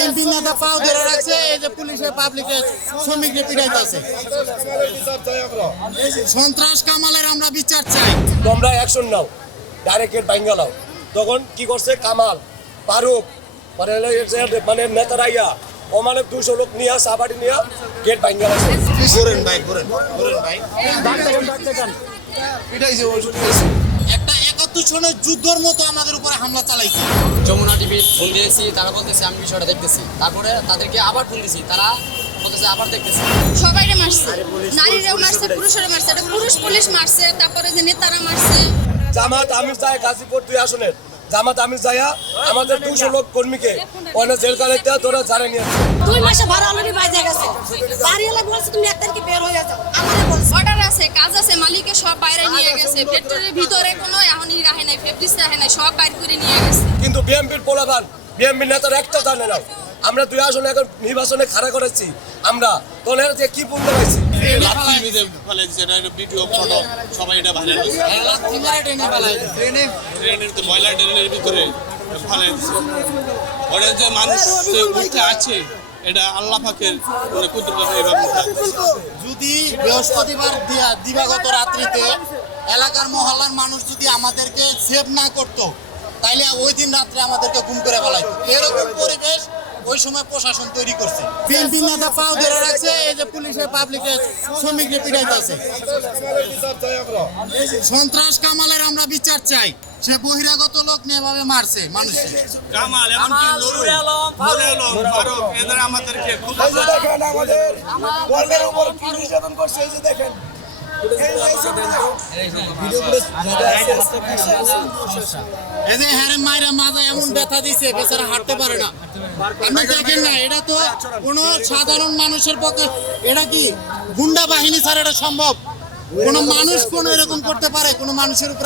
BNP নেতা পাও ধরে রাখছে, এই যে পুলিশের পাবলিকের শ্রমিককে পিটাইতেছে। সন্ত্রাস কামালের আমরা বিচার চাই। তোমরা অ্যাকশন নাও, ডাইরেক্ট গেট ভাঙ্গা নাও। তখন কি করছে কামাল ফারুক মানে নেতারা ইয়া ও মানে 200 লোক নিয়ে সাবাড়ি নিয়ে গেট ভাঙ্গা আছে। একটা 71 সনের যুদ্ধের মতো আমাদের উপরে হামলা চালাইছে। যমুনা টিভি ফোন দিয়েছি, তারা বলতেছে আমি বিষয়টা দেখতেছি। তারপরে তাদেরকে আবার ফোন দিয়েছি, তারা বলতেছে আবার দেখতেছি। সবাইরে মারছে, নারীরাও মারছে, পুরুষেরা মারছে, এটা পুলিশ মারছে, তারপরে যে নেতারা মারছে। জামাত আমির যায় গাজীপুর 2 আসনের জামাত আমির যায়া আমাদের 200 লোক কর্মীকে ওখানে জেলখানাতে ধরে ছাড়ে নিয়েছে। 2 মাসে ভাড়া অলরেডি বাইরে গেছে। বাড়িওয়ালা বলছে তুমি 1 তারিখে বের হয়ে যাও। আমাদের বলছে অর্ডার আছে, কাজ আছে, মালিকে সব বাইরে নিয়ে গেছে। ফ্যাক্টরির ভিতরে কোনো এখনই রাখে নাই, ফ্যাক্টরিতে রাখে নাই, সব বাইরে করে নিয়ে গেছে। কিন্তু বিএনপির পোলাপান বিএনপির নেতারা একটা জানে না। আমরা 2 আসনে এখন নির্বাচনে খাড়া করেছি, আমরা তোনের যে কি বলতে পারছি সবাই এটা ভালো ট্রেনের তো ময়লা ট্রেনের ভিতরে ফেলে দিচ্ছে। ওটা যে মানুষ উঠে আছে এটা আল্লাহ পাকের যদি বৃহস্পতিবার দিবাগত রাত্রিতে এলাকার মহল্লার মানুষ যদি আমাদেরকে সেভ না করতো, তাইলে ওই দিন রাত্রে আমাদেরকে গুম করে ফেলাইতো। এরকম পরিবেশ ওই সময় প্রশাসন তৈরি করছে। বিএনপি নেতা পাও ধরে রাখছে, এই যে পুলিশের পাবলিকের শ্রমিককে পিটাইতেছে। সন্ত্রাস কামালের আমরা বিচার চাই। সে বহিরাগত লোক নিয়ে এভাবে মারছে মানুষকে। কামাল এমনকি নুরুল আলম ফারুক এদের আমাদেরকে খুব দেখেন আমাদের বর্গের উপর কি নির্যাতন করছে, এই যে দেখেন এই যে হ্যারে মাইরা মাথায় এমন ব্যথা দিছে, বেচারা হাঁটতে পারে না। আপনি দেখেন না, এটা তো কোনো সাধারণ মানুষের পক্ষে, এটা কি গুন্ডা বাহিনী ছাড়া এটা সম্ভব? কোন মানুষ কোন এরকম করতে পারে? কোন মানুষের উপর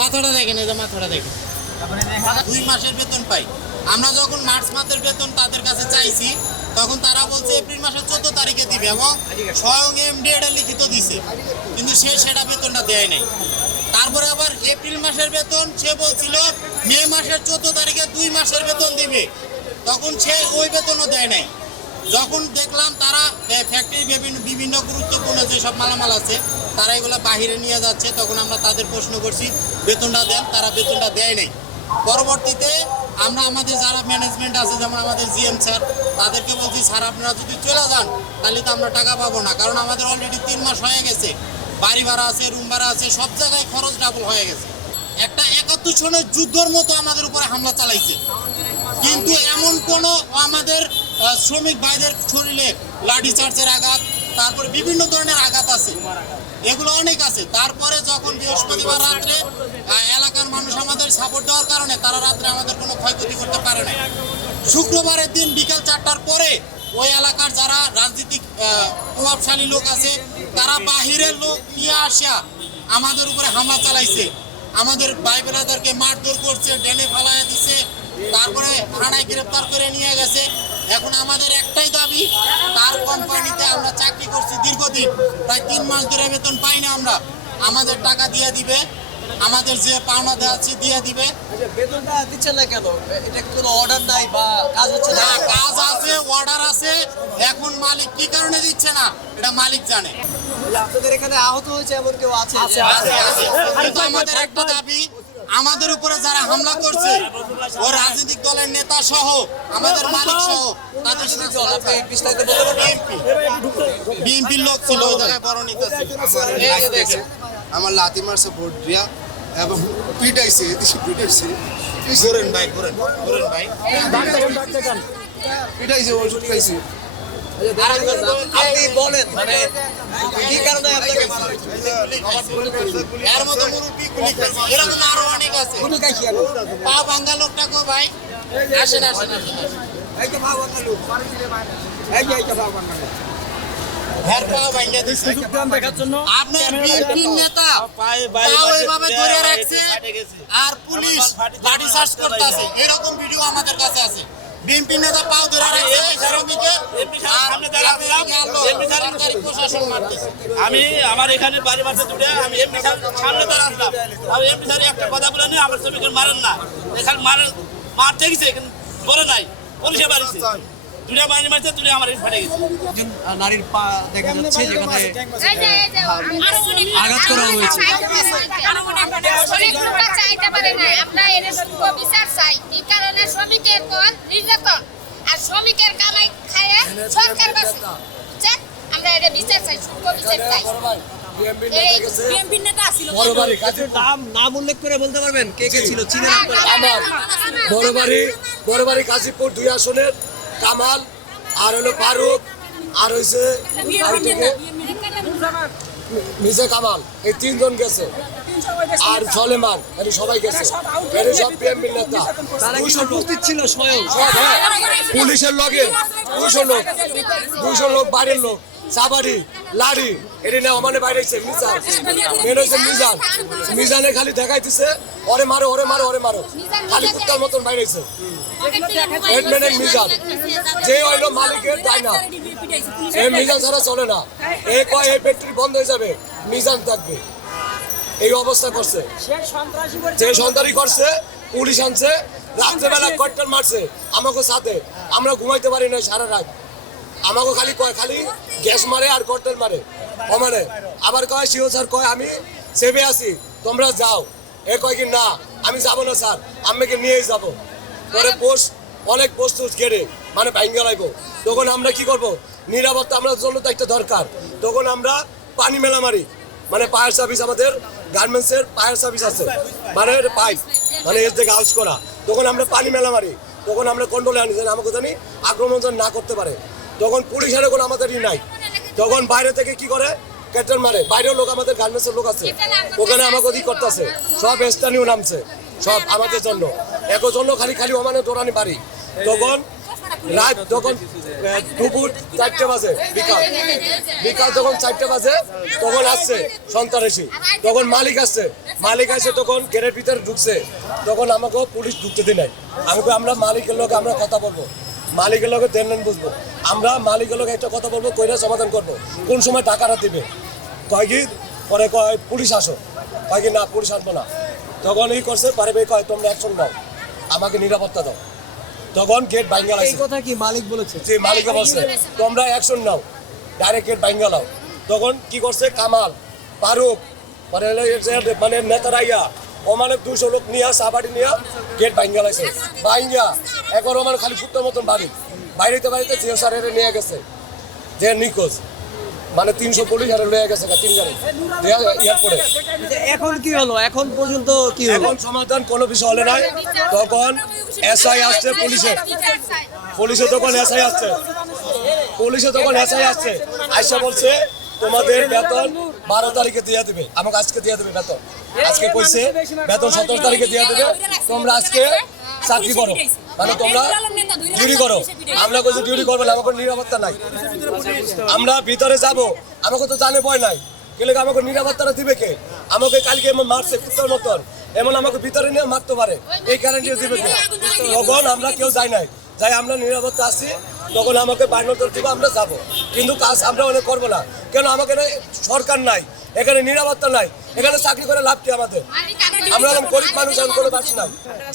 মাথাটা দেখেন, এই যে মাথাটা দেখেন। 2 মাসের বেতন পাই আমরা। যখন মার্চ মাসের বেতন তাদের কাছে চাইছি, তখন তারা বলছে এপ্রিল মাসের 14 তারিখে দিবে, এবং স্বয়ং এমডি এটা লিখিত দিছে, কিন্তু সে সেটা বেতনটা দেয় নাই। তারপরে আবার এপ্রিল মাসের বেতন সে বলছিল মে মাসের 14 তারিখে 2 মাসের বেতন দিবে, তখন সে ওই বেতনও দেয় নাই। যখন দেখলাম তারা ফ্যাক্টরি বিভিন্ন গুরুত্বপূর্ণ যেসব মালামাল আছে তারা এগুলো বাহিরে নিয়ে যাচ্ছে, তখন আমরা তাদের প্রশ্ন করছি বেতনটা দেন, তারা বেতনটা দেয় নাই। পরবর্তীতে আমরা আমাদের যারা ম্যানেজমেন্ট আছে, যেমন আমাদের জিএম স্যার, তাদেরকে বলছি স্যার আপনারা যদি চলে যান তাহলে তো আমরা টাকা পাবো না, কারণ আমাদের অলরেডি 3 মাস হয়ে গেছে, বাড়ি ভাড়া আছে, রুম ভাড়া আছে, সব জায়গায় খরচ ডাবল হয়ে গেছে। একটা 71 সনের যুদ্ধের মতো আমাদের উপরে হামলা চালাইছে, কিন্তু এমন কোনো আমাদের শ্রমিক ভাইদের শরীরে লাঠি চার্জের আঘাত, তারপরে বিভিন্ন ধরনের আঘাত আছে, এগুলো অনেক আছে। তারপরে যখন বৃহস্পতিবার রাত্রে এলাকার মানুষ আমাদের সাপোর্ট দেওয়ার কারণে তারা রাত্রে আমাদের কোনো ক্ষয়ক্ষতি করতে পারে না। শুক্রবারের দিন বিকাল 4টার পরে ওই এলাকার যারা রাজনৈতিক প্রভাবশালী লোক আছে তারা বাহিরের লোক নিয়ে আসা আমাদের উপরে হামলা চালাইছে, আমাদের ভাই বোনেদেরকে মারধর করছে, ডেনে ফালাইয়া দিছে, তারপরে থানায় গ্রেফতার করে নিয়ে গেছে। এখন আমাদের একটাই দাবি, তার কোম্পানিতে আমরা চাকরি করছি দীর্ঘদিন, প্রায় 3 মাস ধরে বেতন পাই না আমরা, আমাদের টাকা দিয়ে দিবে, আমাদের যে পাওনা দেওয়া আছে দিয়ে দিবে। বেতনটা দিচ্ছে না কেন? এটা কোনো অর্ডার নাই বা কাজ হচ্ছে না? কাজ আছে, অর্ডার আছে, এখন মালিক কি কারণে দিচ্ছে না এটা মালিক জানে। আপনাদের এখানে আহত হয়েছে এমন কেউ আছে? কিন্তু আমাদের একটা দাবি, আমাদের উপরে যারা হামলা করছে ও রাজনৈতিক দলের নেতা সহ আমাদের মালিক সহ তাদের সাথে বিএনপির লোক ছিল, ওই জায়গায় বড় নেতা ছিল। আমার লাথি মারছে ভোট দিয়া এবং পিটাইছে, এদেশে পিটাইছে, পিটাইছে, ওষুধ খাইছে। আপনি বলেন মানে কি কারণে আপনাকে এর মতো মুরব্বি গুলি খাইছে, এরকম আরো অনেক আছে। পা ভাঙ্গা লোকটা গো ভাই, আসেন আসেন আসেন আসেন। হের পা ভাঙ্গা দিছে আপনার বিএনপির নেতা, পা ওইভাবে ধরে রাখছে আর পুলিশ লাঠি চার্জ করতেছে, এরকম ভিডিও আমাদের কাছে আছে। বিএনপি নেতা পাও ধরে রাখছে শ্রমিকের, সরকারি প্রশাসন মারতেছে। আমি আমার এখানে বাড়ি বাসা দুটো আমি এমপি সামনে দাঁড়ালাম, আমি এমপি স্যার একটা কথা বলে নিই আমার শ্রমিকের মারেন না, এখানে মারেন মার দেখেছে কিন্তু বলে নাই পুলিশে বাড়িছে দুটা বাড়ি মারছে তুলে আমার ফাটে গেছে একজন নারীর পা দেখা যাচ্ছে যেখানে আঘাত করা হয়েছে শ্রমিকরা চাইতে পারে না আমরা এর বিচার চাই এই কারণে শ্রমিকের পর নির্যাতন আর শ্রমিকের কামাই খায় সরকার বাসে আমরা এর বিচার চাই বিচার চাই নাম উল্লেখ করে বলতে পারবেন কে কে ছিল চিনেন আমার বড়বাড়ি গাজীপুর 2 আসনের কামাল আর হলো ফারুক আর হইছে মির্জা কামাল এই 3 জন গেছে আর সলেমান এরা সবাই গেছে এরা সব বিএমপি নেতা তারা কি উপস্থিত ছিল স্বয়ং পুলিশের লগে 200 লোক বাইরের লোক সাবারি লাড়ি এটি না মানে বাইরে মিজান মেন হয়েছে মিজানে খালি দেখাইতেছে ওরে মারো খালি কুত্তার মতন বাইরে হেডম্যানের মিজান যে হইলো মালিকের ডাইনা এই মিজান ছাড়া চলে না এই কয় এই ফ্যাক্টরি বন্ধ হয়ে যাবে মিজান থাকবে এই অবস্থা করছে যে সন্ত্রাসী করছে পুলিশ আনছে রাত্রেবেলা কট্টাল মারছে আমাকে সাথে আমরা ঘুমাইতে পারি না সারা রাত আমাকে খালি কয় খালি গ্যাস মারে আর কট্টাল মারে মানে আবার কয় শিও স্যার কয় আমি সেভে আছি তোমরা যাও এ কয় কি না আমি যাবো না স্যার আমাকে নিয়েই যাবো পরে পোস্ট অনেক প্রস্তুত কেড়ে মানে ভাঙ্গা লাগবো তখন আমরা কি করব নিরাপত্তা আমরা জন্য তো একটা দরকার তখন আমরা পানি মেলা মারি মানে ফায়ার সার্ভিস আমাদের গার্মেন্টসের ফায়ার সার্ভিস আছে মানে পাইপ মানে এর থেকে হাউস করা তখন আমরা পানি মেলা মারি তখন আমরা কন্ট্রোলে আনি যেন আমাকে জানি আক্রমণ যেন না করতে পারে তখন পুলিশের কোনো আমাদেরই নাই তখন বাইরে থেকে কি করে ক্যাটেল মারে বাইরের লোক আমাদের গার্মেন্টসের লোক আছে ওখানে আমাকে ওদিক করতেছে সব স্থানীয় নামছে সব আমাদের জন্য একর জন্য খালি খালি ওমানে দৌড়ানি বাড়ি তখন রাত তখন দুপুর 4টে বাজে বিকাল তখন 4টে বাজে তখন আসছে সন্ত্রাসী তখন মালিক আসছে তখন গেটের ভিতরে ঢুকছে তখন আমাকে পুলিশ ঢুকতে দিই নাই আমরা মালিকের লোক আমরা কথা বলবো মালিকের লোকের দেন বুঝবো আমরা মালিকের লোক একটা কথা বলবো কইরা সমাধান করবো কোন সময় টাকাটা দিবে কয় কি পরে কয় পুলিশ আসো কয় কি না পুলিশ আনবো না তখন এই করছে পারে কয় তোমরা অ্যাকশন নাও আমাকে নিরাপত্তা দাও তখন গেট ভাঙ্গা লাগছে এই কথা কি মালিক বলেছে যে মালিকে বলছে তোমরা অ্যাকশন নাও ডাইরেক্ট গেট ভাঙ্গা লাও তখন কি করছে কামাল ফারুক মানে নেতারাইয়া ও মানে 200 লোক নিয়ে সাবাড়ি নিয়ে গেট ভাঙ্গা লাগছে ভাঙ্গা এখন মানে খালি ফুটটার মতন বাড়িতে জিও স্যারের নিয়ে গেছে যে নিখোঁজ মানে 300 পুলিশ আর লয়ে গেছে 3 গাড়ি এয়ারপোর্টে এখন কি হলো এখন পর্যন্ত কি হলো এখন সমাধান কোনো বিষয় হলে নাই তখন এসআই আসছে পুলিশে তখন এসআই আসছে আইসা বলছে তোমাদের বেতন 12 তারিখে দিয়ে দেবে আমাকে আজকে দিয়ে দেবে বেতন আজকে কইছে বেতন 17 তারিখে দিয়ে দেবে তোমরা আজকে চাকরি করো মানে তোমরা ডিউটি করো আমরা কইছি ডিউটি করবো না আমাকে নিরাপত্তা নাই আমরা ভিতরে যাব আমাকে তো জানে ভয় নাই গেলে আমাকে নিরাপত্তাটা দিবে কে আমাকে কালকে এমন মারছে কুত্তার মতন এমন আমাকে ভিতরে নিয়ে মারতে পারে এই গ্যারান্টি দিবে কে তখন আমরা কেউ যাই নাই যাই আমরা নিরাপত্তা আসছি তখন আমাকে বাইনতর দিব আমরা যাব কিন্তু কাজ আমরা অনেক করবো না কেন আমাকে সরকার নাই এখানে নিরাপত্তা নাই এখানে চাকরি করে লাভ কি আমাদের আমরা গরিব মানুষ আমি করে পারছি না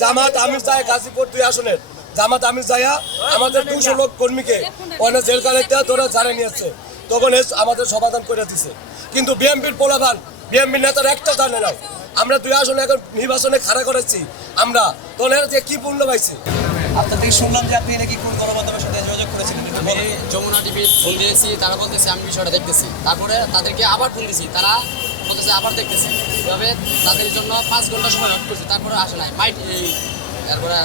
জামাত আমির যায় গাজীপুর 2 আসনের জামাত আমির যাইয়া আমাদের 200 লোক কর্মীকে ওখানে জেল কালেক্টর তোরা জানে নিয়েছে তখন আমাদের সমাধান করে দিছে কিন্তু বিএমপির পোলাবান বিএমপির নেতার একটা জানে নাই আমরা 2 আসনে এখন নির্বাচনে খাড়া করেছি আমরা তখন এর যে কি পূর্ণ পাইছি আপনার থেকে শুনলাম যে আপনি নাকি কোন গণমাধ্যমের সাথে যোগাযোগ করেছিলেন আমি যমুনা টিভি ফোন দিয়েছি তারা বলতেছে আমি বিষয়টা দেখতেছি তারপরে তাদেরকে আবার ফোন দিয়েছি তারা বলতেছে আবার দেখতেছি এভাবে তাদের জন্য 5 ঘন্টা সময় ওয়েট করছি তারপরে আসে নাই তারপরে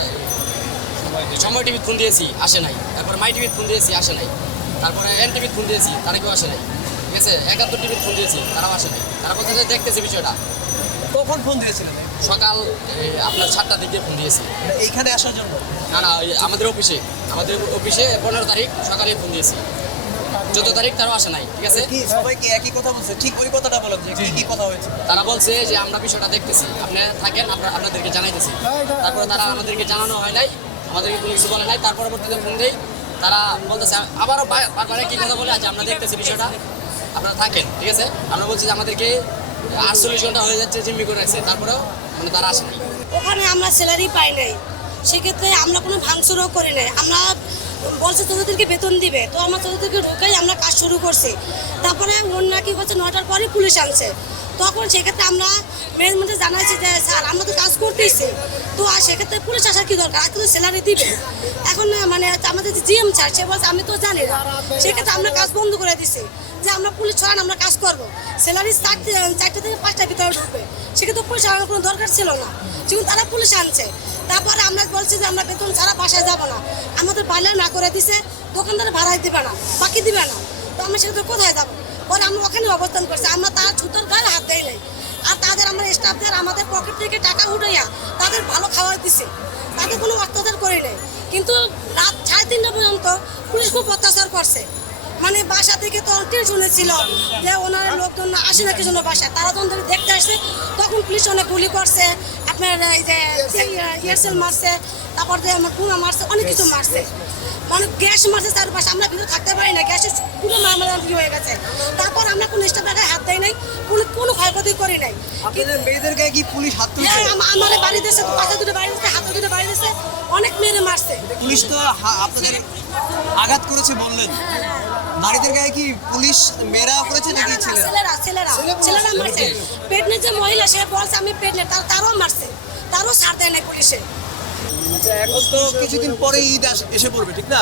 সময় টিভি ফোন দিয়েছি আসে নাই তারপরে মাই টিভি ফোন দিয়েছি আসে নাই তারপরে এন টিভি ফোন দিয়েছি তারা কেউ আসে নাই ঠিক আছে 71 টিভি ফোন দিয়েছি তারাও আসে নাই তারা বলতেছে দেখতেছি বিষয়টা কখন ফোন দিয়েছিলেন সকাল আপনার 7টার দিকে ফোন দিয়েছি এইখানে আসার জন্য না আমাদের অফিসে 15 তারিখ সকালে ফোন দিয়েছি 14 তারিখ তারাও আসে নাই ঠিক আছে কি সবাই কি একই কথা বলছে ঠিক ওই কথাটা বলেন যে কি কথা হয়েছে তারা বলছে যে আমরা বিষয়টা দেখতেছি আপনি থাকেন আপনাদেরকে জানাইতেছি তারপরে তারা আমাদেরকে জানানো হয় নাই আমাদেরকে কোনো কিছু বলে নাই তার পরবর্তীতে ফোন দেই তারা বলতেছে আবারও বারবার কি কথা বলে আছে আমরা দেখতেছি বিষয়টা আপনারা থাকেন ঠিক আছে আমরা বলছি যে আমাদেরকে 48 ঘন্টা হয়ে যাচ্ছে জিম্মি করে রাখছে তারপরেও মানে তারা আসে নাই ওখানে আমরা স্যালারি পাই নাই সেক্ষেত্রে আমরা কোনো ভাঙচুরও করি নাই। আমরা বলছে তোদেরকে বেতন দিবে, তো আমরা তোদেরকে ঢোকাই আমরা কাজ শুরু করছি। তারপরে অন্য কি করছে 9টার পরে পুলিশ আনছে, তখন সেক্ষেত্রে আমরা ম্যানেজমেন্টে জানাইছি যে স্যার আমরা তো কাজ করতেছি, তো আর সেক্ষেত্রে পুলিশ আসার কি দরকার, আজকে তো স্যালারি দিবে। এখন মানে আমাদের যে জিএম স্যার সে বলছে আমি তো জানি না, সেক্ষেত্রে আমরা কাজ বন্ধ করে দিছি যে আমরা পুলিশ ছাড়ান আমরা কাজ করবো। স্যালারি 4টে থেকে 5টার ভিতরে ঢুকবে, সেক্ষেত্রে পুলিশ আনার কোনো দরকার ছিল না, যেমন তারা পুলিশ আনছে। তারপরে আমরা বলছি যে আমরা বেতন ছাড়া বাসায় যাবো না, আমাদের বাইরে না করে দিছে, দোকানদার ভাড়াই দিবে না, বাকি দিবে না, তো আমরা সেক্ষেত্রে কোথায় যাবো? পরে আমরা ওখানে অবস্থান করছি, আমরা তার ছুতোর গায়ে হাত দেয় নাই। আর তাদের আমরা স্টাফদের আমাদের পকেট থেকে টাকা উঠাইয়া তাদের ভালো খাওয়া দিছে, তাদের কোনো অত্যাচার করি নাই। কিন্তু রাত 3:30 পর্যন্ত পুলিশ খুব অত্যাচার করছে। মানে বাসা থেকে তো টের শুনেছিল যে ওনার লোকজন আসে না কি জন্য বাসায়, তারা যখন ধরে দেখতে আসছে তখন পুলিশ অনেক গুলি করছে, আপনার এই যে এয়ারসেল মারছে, তারপর যে আমার পুনা মারছে, অনেক কিছু মারছে, মানে গ্যাস মারছে চারপাশে, আমরা ভিতরে থাকতে পারি না, গ্যাসের পুরো মারামারি হয়ে গেছে। তারপর আমরা কোনো স্টাফের গায়ে হাত দেয় নাই, কোনো ক্ষয়ক্ষতি করি নাই। আপনাদের মেয়েদের গায়ে কি পুলিশ হাত তুলছে? আমার বাড়ি দিয়েছে, পাশে দুটো বাড়ি দিয়েছে, হাতে দুটো বাড়ি দিয়েছে, অনেক মেরে মারছে। পুলিশ তো আপনাদের আঘাত করেছে বললেন, নারীদের গায়ে কি পুলিশ মেয়েরা করেছে নাকি ছেলেরা? ছেলেরা মারছে। প্রেগনেন্ট যে মহিলা সে বলছে আমি প্রেগনেন্ট, তারও মারছে, তারও ছাড় দেয় নাই পুলিশে। আচ্ছা, এখন তো কিছুদিন পরে ঈদ এসে পড়বে, ঠিক না?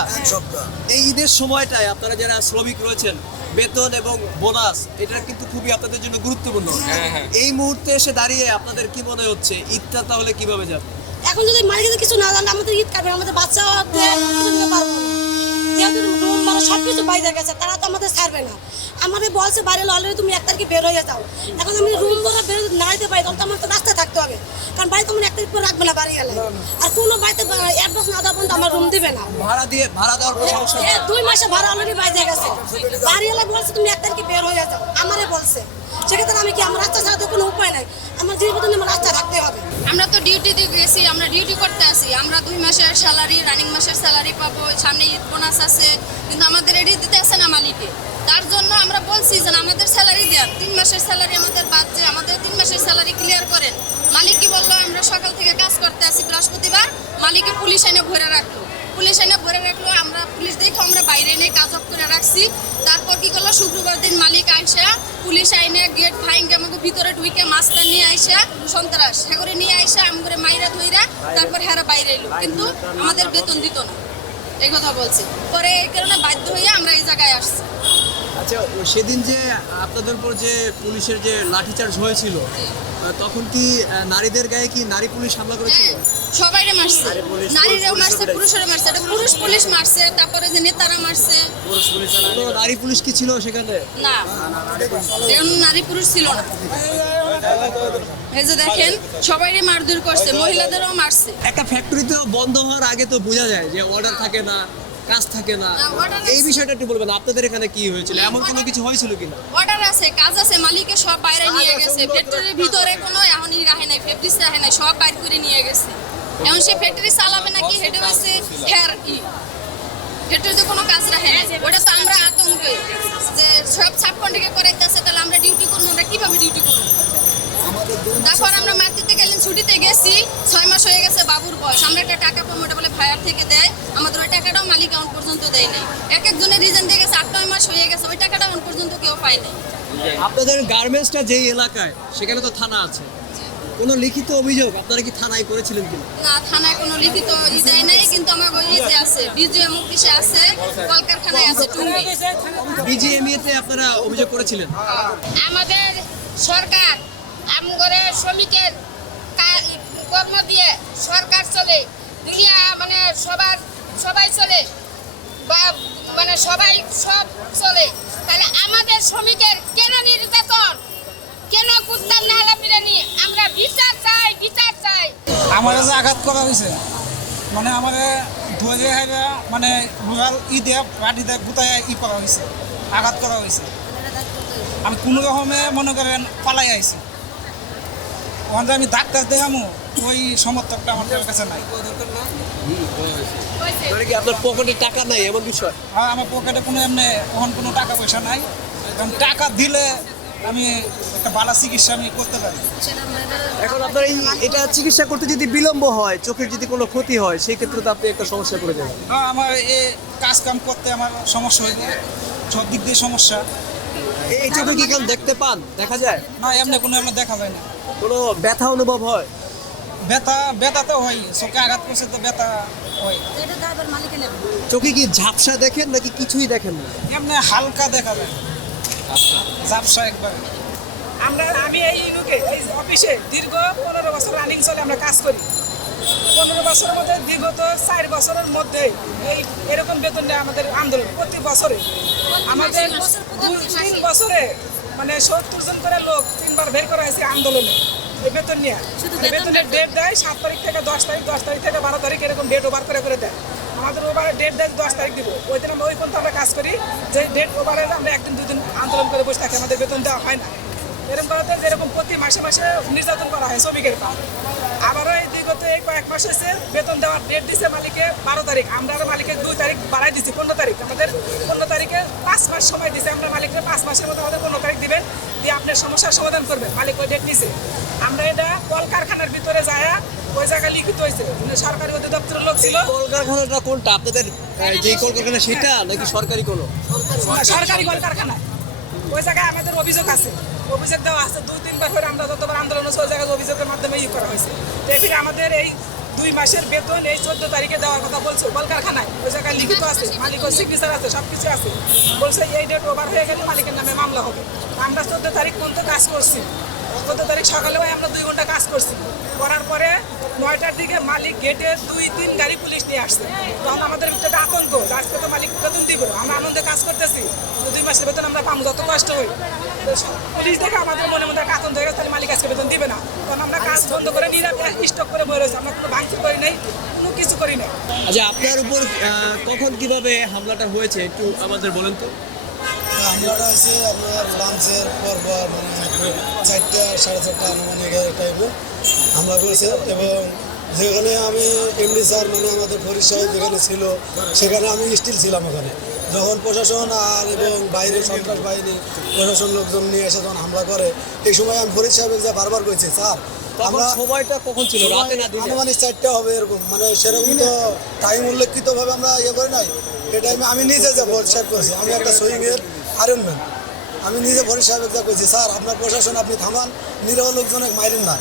এই ঈদের সময়টায় আপনারা যারা শ্রমিক রয়েছেন, বেতন এবং বোনাস এটা কিন্তু খুবই আপনাদের জন্য গুরুত্বপূর্ণ। এই মুহূর্তে এসে দাঁড়িয়ে আপনাদের কি মনে হচ্ছে ঈদটা তাহলে কিভাবে যাবে? এখন যদি মালিকের কিছু না জানলে আমাদের ঈদ কাটবে, আমাদের বাচ্চা কিছু দিতে পারবো না, যেহেতু রুম মানে সব কিছু বাইরে গেছে, তারা তো আমাদের ছাড়বে না। আমাদের বলছে বাইরে অলরেডি তুমি 1 তারিখে বের হয়ে যাও, এখন আমি রুম ধরে বের না যেতে পারি, তখন তো আমার তো রাস্তায় থাকতে হবে, কারণ বাড়ি তো 1 তারিখ পর রাখবে না বাড়ি গেলে, আর কোনো বাড়িতে অ্যাডভান্স না দেওয়া পর্যন্ত আমার রুম দিবে না। ভাড়া দেওয়ার কোনো সমস্যা নেই? 2 মাসে ভাড়া অলরেডি বাইরে গেছে, বাড়ি এলে বলছে তুমি 1 তারিখে বের হয়ে যাও, আমারে বলছে। সেক্ষেত্রে আমি কি আমার রাস্তা ছাড়া তো কোনো উপায় নাই, আমার জীবনে আমার রাস্তা থাকতে হবে। আমরা তো ডিউটিতে গেছি, আমরা ডিউটি করতে আসি, আমরা 2 মাসের স্যালারি, রানিং মাসের স্যালারি পাবো, সামনে ঈদ বোনাস আছে, কিন্তু আমাদের এটি দিতে আসে না মালিকে। তার জন্য আমরা বলছি যে আমাদের স্যালারি দেন, 3 মাসের স্যালারি আমাদের বাদ, যে আমাদের 3 মাসের স্যালারি ক্লিয়ার করেন। মালিক কি বললো, আমরা সকাল থেকে কাজ করতে আসি, বৃহস্পতিবার মালিকে পুলিশ এনে ভরে রাখলো, আমরা পুলিশ দেখে আমরা বাইরে এনে কাজ অফ করে রাখছি। তারপর কি করলো, শুক্রবার দিন মালিক আইসা পুলিশ আইনে গেট ভাইঙ্গে আমাকে ভিতরে ঢুকে মাছটা নিয়ে আইসা সন্ত্রাস করে নিয়ে আইসা আমাদের মাইরা ধইরা তারপর হেরা বাইরে এলো, কিন্তু আমাদের বেতন দিত না, এই কথা বলছি। পরে এই কারণে বাধ্য হয়ে আমরা এই জায়গায় আসছি। আচ্ছা, সেদিন যে আপনাদের উপর যে পুলিশের যে লাঠিচার্জ হয়েছিল, তখন কি নারীদের গায়ে কি নারী পুলিশ হামলা করেছিল? সবাইরে মারছে, নারীরাও মারছে, পুরুষেরা মারছে, এটা পুরুষ পুলিশ মারছে, তারপরে যে নেতারা মারছে। নারী পুলিশ কি ছিল সেখানে? না, নারী পুরুষ ছিল না। এই যে দেখেন সবাইরে মারধর করছে, মহিলাদেরও মারছে। একটা ফ্যাক্টরি তো বন্ধ হওয়ার আগে তো বোঝা যায় যে অর্ডার থাকে না, কাজ থাকে না, এই বিষয়টা একটু বলবেন আপনাদের এখানে কি হয়েছিল, এমন কোনো কিছু হয়েছিল কিনা? অর্ডার আছে, কাজ আছে, মালিকে সব বাইরে নিয়ে গেছে, ফ্যাক্টরির ভিতরে কোনো এখনই রাখে নাই, ফ্যাক্টরি রাখে নাই, সব বাইরে করে নিয়ে গেছে। এখন সে ফ্যাক্টরি চালাবে নাকি হেঁটে হয়েছে হেয়ার কি ফ্যাক্টরিতে কোনো কাজ রাখে না, ওটা তো আমরা আতঙ্কে যে সব সাবকন্ট্রাক্টে করাইতেছে, তাহলে আমরা ডিউটি করবো, আমরা কিভাবে ডিউটি করবো? তারপর আমরা মাটিতে গেলেন, ছুটিতে গেছি, 6 মাস হয়ে গেছে বাবুর বয়স, আমরা একটা টাকা পাবো, ওটা বলে ফায়ার থেকে দেয়, আমাদের ওই টাকাটাও মালিক এখন পর্যন্ত দেয় নাই। এক একজনের রিজন দিয়ে গেছে 8-9 মাস হয়ে গেছে, ওই টাকাটা এখন পর্যন্ত কেউ পায় নাই। আপনাদের গার্মেন্টসটা যেই এলাকায়, সেখানে তো থানা আছে, কোনো লিখিত অভিযোগ আপনারা কি থানায় করেছিলেন কিনা? না, থানায় কোনো লিখিত দেয় নাই, কিন্তু আমার ওইতে আছে, বিজিএম অফিসে আছে, কলকারখানায় আছে, টুঙ্গি বিজিএমইতে আপনারা অভিযোগ করেছিলেন? আমাদের সরকার আমগরে শ্রমিকের কর্ম দিয়ে সরকার চলে, দুনিয়া মানে সবাই চলে, বা মানে সবাই সব চলে, তাহলে আমাদের শ্রমিকের কেন নির্যাতন, কেন কুত্তার নাহলে বিরানি? আমরা বিচার চাই, বিচার চাই। আমাদের যে আঘাত করা হয়েছে, মানে আমাদের ধরে মানে রুরাল ঈদে পার্টিতে গুতায় করা হয়েছে, আঘাত করা হয়েছে। আমি কোনো রকমে মনে করেন পালাই আইছি, ওখানে আমি ডাক্তার দেখামো ওই সমর্থকটা আমার কাছে নাই। মানে কি আপনার পকেটে টাকা নাই এমন বিষয়? আর আমার পকেটে কোনো এমনি তখন কোনো টাকা পয়সা নাই, কারণ টাকা দিলে আমি একটা ভালো চিকিৎসা আমি করতে পারি। এখন আপনার এটা চিকিৎসা করতে যদি বিলম্ব হয়, চোখের যদি কোনো ক্ষতি হয়, সেই ক্ষেত্রে তো আপনি একটা সমস্যা করে যাবেন। আমার এই কাজ কাম করতে আমার সমস্যা হইবে, সব দিক দিয়ে সমস্যা। এই চোখে কি কেন দেখতে পান, দেখা যায় না, এমনি কোনো এমনি দেখা যায় না। কোনো ব্যথা অনুভব হয়? ব্যথা তো হয়, চোখে আঘাত করছে তো ব্যথা হয়। চোখে কি ঝাপসা দেখেন নাকি কিছুই দেখেন না? এমনি হালকা দেখা যায়, ঝাপসা একবার। আমি এই ইনুকে এই অফিসে দীর্ঘ 15 বছর রানিং চলে আমরা কাজ করি। 15 বছরের মধ্যে বিগত 4 বছরের মধ্যে এরকম বেতন দেয় আমাদের আন্দোলন প্রতি বছরে। আমাদের 3 বছরে মানে 70 জন করে লোক 3বার বের করা হয়েছে আন্দোলনে এই বেতন নিয়ে। বেতনের ডেট দেয় 7 তারিখ থেকে 10 তারিখ, 10 তারিখ থেকে 12 তারিখ, এরকম ডেট ওভার করে দেয়। আমাদের ওভারে ডেট দেয় 10 তারিখ দিব, ওই দিন আমরা ওই পর্যন্ত আমরা কাজ করি। যে ডেট ওভার হলে আমরা 1 দিন 2 দিন আন্দোলন করে বসে থাকি, আমাদের বেতন দেওয়া হয় না। এরকম করাতে যেরকম প্রতি মাসে মাসে নির্যাতন করা হয় শ্রমিকের পা। আবারও এই বিগত এই কয়েক মাস হয়েছে বেতন দেওয়ার ডেট দিছে মালিকে 12 তারিখ, আমরা আরও মালিকের 2 তারিখ বাড়াই দিচ্ছি 15 তারিখ। আমাদের 15 তারিখে 5 মাস সময় দিছে, আমরা মালিককে 5 মাসের মধ্যে আমাদের 15 তারিখ দিবেন, দিয়ে আপনার সমস্যার সমাধান করবেন। মালিক ওই ডেট নিছে, আমরা এটা কলকারখানার ভিতরে যায় ওই জায়গায় লিখিত হয়েছে, সরকারি অধিদপ্তরের লোক ছিল। কলকারখানাটা কোনটা আপনাদের, যে কলকারখানা সেটা নাকি সরকারি কোনো? সরকারি কলকারখানা, ওই জায়গায় আমাদের অভিযোগ আছে, অভিযোগ দেওয়া আছে 2-3 বার করে। আমরা যতবার আন্দোলন হচ্ছে ওই জায়গায় অভিযোগের মাধ্যমে করা হয়েছে। এদিকে আমাদের এই 2 মাসের বেতন এই 14 তারিখে দেওয়ার কথা বলছে কলকারখানায়, ওই জায়গায় লিখিত আছে, মালিকের সিগনেচার আছে, সব কিছু আছে। বলছে এই ডেট ওভার হয়ে গেলে মালিকের নামে মামলা হবে। আমরা 14 তারিখ পর্যন্ত কাজ করছি। 14 তারিখ সকালেও আমরা 2 ঘন্টা কাজ করছি। করার পরে 9টার দিকে মালিক গেটে 2-3 গাড়ি পুলিশ নিয়ে আসছে। তখন আমাদের ভিতরে আতঙ্ক, আজকে তো মালিক বেতন দিব, আমরা আনন্দে কাজ করতেছি, 2 মাসের বেতন আমরা পাবো, যত কষ্ট হই। পুলিশ দেখে আমাদের মনে মধ্যে আতঙ্ক হয়ে গেছে, তাহলে মালিক আজকে বেতন দিবে না। তখন আমরা কাজ বন্ধ করে নিরাপদ স্টক করে বয়ে রয়েছি, আমরা কোনো ভাঙচুর করি নাই, কোনো কিছু করি নাই। আচ্ছা, আপনার উপর কখন কিভাবে হামলাটা হয়েছে একটু আমাদের বলেন তো। হামলাটা হয়েছে আপনার লাঞ্চের পর মানে 4টা 4:30 আনুমানিক টাইমে হামলা করেছে। এবং যেখানে আমি এমডি স্যার মানে আমাদের ফরিদ সাহেব যেখানে ছিল সেখানে আমি স্টিল ছিলাম ওখানে। যখন প্রশাসন আর এবং বাইরে সন্ত্রাস বাহিনী প্রশাসন লোকজন নিয়ে এসে যখন হামলা করে, এই সময় আমি ফরিদ সাহেবের যা বারবার করেছি, স্যার আমরা সময়টা কখন ছিল, রাতে না দিনে? আনুমানিক 4টা হবে এরকম, মানে সেরকম তো টাইম উল্লেখিতভাবে আমরা করে নাই। এই টাইমে আমি নিজে যা ফরিদ সাহেব করেছি, আমি একটা সুইংয়ের আয়রনম্যান, আমি নিজে ফরিদ সাহেবের যা করেছি, স্যার আপনার প্রশাসন আপনি থামান, নিরহ লোকজনের মাইরেন না,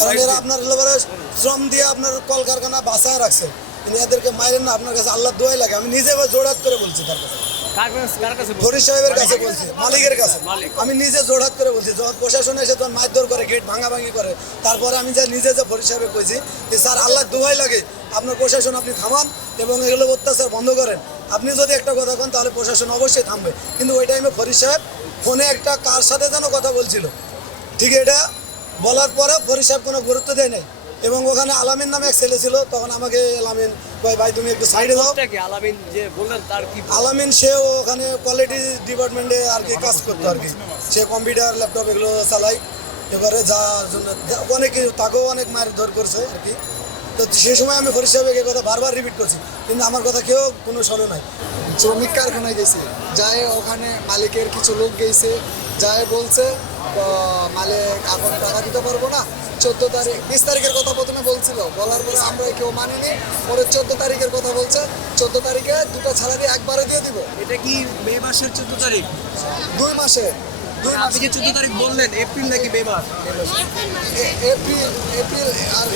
কারণ এরা আপনার লেবারে শ্রম দিয়ে আপনার কলকারখানা বাঁচায় রাখছে, কিন্তু এদেরকে মাইরেন না, আপনার কাছে আল্লাহ দোয়াই লাগে। আমি নিজে জোড়হাত করে বলছি তার কাছে, ফরিদ সাহেবের কাছে বলছি, মালিকের কাছে আমি নিজে জোড়হাত করে বলছি। যখন প্রশাসন এসে তখন মারধর করে, গেট ভাঙাভাঙি করে, তারপরে আমি যা নিজে যে ফরিদ সাহেবের কইছি যে স্যার আল্লাহ দোয়াই লাগে, আপনার প্রশাসন আপনি থামান এবং এগুলো অত্যাচার বন্ধ করেন। আপনি যদি একটা কথা কন তাহলে প্রশাসন অবশ্যই থামবে। কিন্তু ওই টাইমে ফরিদ সাহেব ফোনে একটা কার সাথে যেন কথা বলছিল, ঠিক এটা বলার পরে ফরিদ সাহেব কোনো গুরুত্ব দেয় নাই। এবং ওখানে আলামিন নামে এক ছেলে ছিল, তখন আমাকে আলামিন ভাই তুমি একটু সাইডে দাও। আলামিন যে বললেন তার কি? আলামিন সেও ওখানে কোয়ালিটি ডিপার্টমেন্টে আর কি কাজ করতো আর কি, সে কম্পিউটার ল্যাপটপ এগুলো চালায়। এবারে যার জন্য অনেকে তাকেও অনেক মারধর করছে আর কি। তো সেই সময় আমি ফরিদ সাহেবকে কথা বারবার রিপিট করছি, কিন্তু আমার কথা কেউ কোনো শোনে নাই। শ্রমিক কারখানায় গেছে, যায় ওখানে মালিকের কিছু লোক গেছে, যায় বলছে মালিক এখন টাকা দিতে পারবো না, 14 তারিখ 20 তারিখের কথা প্রথমে বলছিল, বলার পরে আমরা কেউ মানিনি, পরে 14 তারিখের কথা বলছে, 14 তারিখে 2টা স্যালারি একবারে দিয়ে দিব। এটা কি মে মাসের 14 তারিখ? 2 মাসে। আপনি যে 14 তারিখ বললেন এপ্রিল নাকি মে মাস? এপ্রিল আর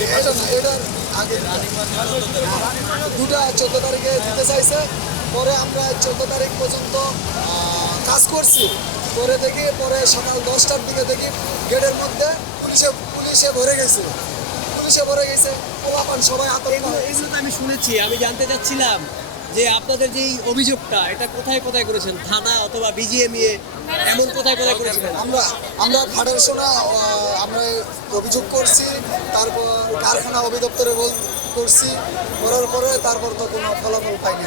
এটার আগে 2টা 14 তারিখে দিতে চাইছে। পরে আমরা 14 তারিখ পর্যন্ত কাজ করছি, করে দেখি পরে সকাল 10টার দিকে দেখি গেটের মধ্যে পুলিশে ভরে গেছে, পোলাপান সবাই আতঙ্ক। এগুলো তো আমি শুনেছি, আমি জানতে চাচ্ছিলাম যে আপনাদের যে অভিযোগটা এটা কোথায় কোথায় করেছেন, থানা অথবা বিজিএমইএ এমন কোথায় কোথায় করেছিলেন? আমরা ফেডারেশনে আমরা অভিযোগ করছি, তারপর কারখানা অধিদপ্তরে করছি, করার পরে তারপর তো কোনো ফলাফল পাইনি।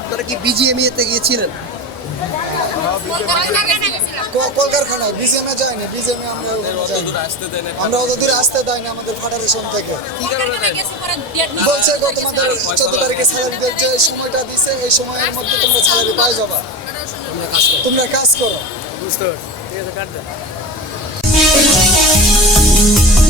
আপনারা কি বিজিএমইএতে গিয়েছিলেন? কলকারখানায় বিজিএমএ যায়নি, বিজিএমএ আমরা অত দূরে আসতে দেয় না আমাদের ফেডারেশন থেকে। বলছে তোমাদের 14 তারিখে স্যালারি যে সময়টা দিছে এই সময়ের মধ্যে তোমরা স্যালারি পাই যাবা, তোমরা কাজ করো। বুঝতে পারছি, ঠিক আছে, কাট দেন। Thank